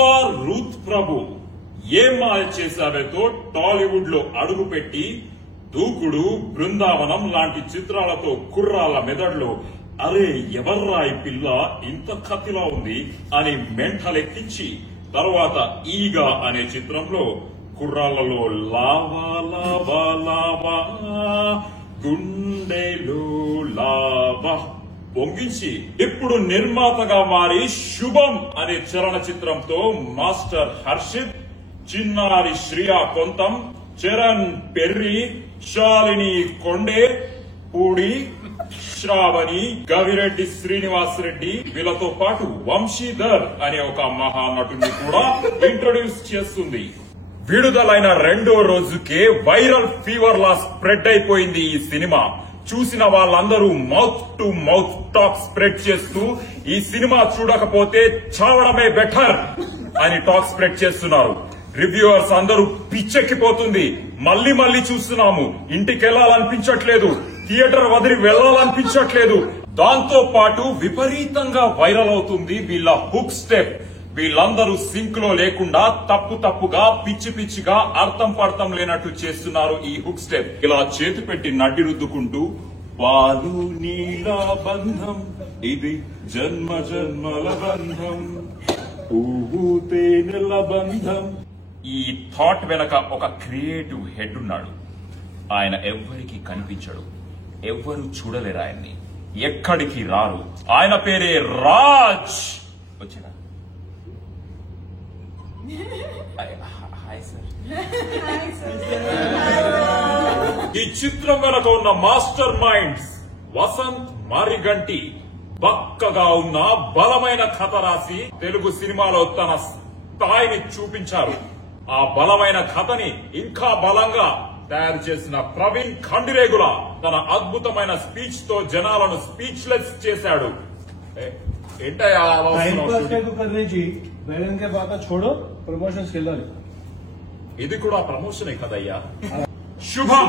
Star Ruth ప్రభు ఏం మాయ చేశావేతో టాలీవుడ్ లో అడుగుపెట్టి దూకుడు, బృందావనం లాంటి చిత్రాలతో కుర్రాళ్ల మెదడులో అరే ఎవర్రా ఈ పిల్ల ఇంత కత్తిలా ఉంది అని మెంటలెక్కించి తర్వాత ఈగా అనే చిత్రంలో కుర్రాళ్లలో లావా లావా లావా గుండెలో లావా పొంగించి ఇప్పుడు నిర్మాతగా మారి శుభం అనే చలనచిత్రంతో మాస్టర్ హర్షిత్, చిన్నారి శ్రియా కొంతం, చరణ్ పెర్రి, శాలిని కొండే, పూడి, శ్రావణి, గవిరెడ్డి శ్రీనివాస్ రెడ్డి వీళ్ళతో పాటు వంశీధర్ అనే ఒక మహానటుని కూడా ఇంట్రొడ్యూస్ చేస్తుంది. విడుదలైన రెండో రోజుకే వైరల్ ఫీవర్ లా స్ప్రెడ్ అయిపోయింది ఈ సినిమా. చూసిన వాళ్ళందరూ mouth to mouth talk spread చేస్తూ ఈ సినిమా చూడకపోతే చావడమే బెటర్ అని టాక్ స్ప్రెడ్ చేస్తున్నారు. రివ్యూవర్స్ అందరూ పిచ్చెక్కిపోతుంది, మళ్లీ మళ్లీ చూస్తున్నాము, ఇంటికి వెళ్లాలనిపించట్లేదు, థియేటర్ వదిలి వెళ్లాలనిపించట్లేదు. దాంతో పాటు విపరీతంగా వైరల్ అవుతుంది వీళ్ళ హుక్ స్టెప్. వీళ్ళందరూ సింక్ లో లేకుండా తప్పుగా పిచ్చి పిచ్చిగా అర్థం పర్థం లేనట్టు చేస్తున్నారు ఈ హుక్ స్టెప్. ఇలా చేతి పెట్టి నడ్డి రుద్దుకుంటూ పాలు నీలా బంధం ఇది జన్మ జన్మల బంధం, పువ్వు తేనెల బంధం. ఈ థాట్ వెనక ఒక క్రియేటివ్ హెడ్ ఉన్నాడు. ఆయన ఎవ్వరికి కనిపించడు, ఎవ్వరు చూడలేరు ఆయన్ని, ఎక్కడికి రారు. ఆయన పేరే రాజ్. వచ్చినా ఈ చిత్రం వెనక ఉన్న మాస్టర్ మైండ్స్ వసంత్ మారిగంటి బక్కగా ఉన్న బలమైన కథ రాసి తెలుగు సినిమాలో తన స్థాయిని చూపించారు. ఆ బలమైన కథని ఇంకా బలంగా తయారు చేసిన ప్రవీణ్ ఖండిరేగుల తన అద్భుతమైన స్పీచ్ తో జనాలను స్పీచ్లెస్ చేశాడు. ఇది కూడా ప్రమోషనే కదయ్యా. శుభం.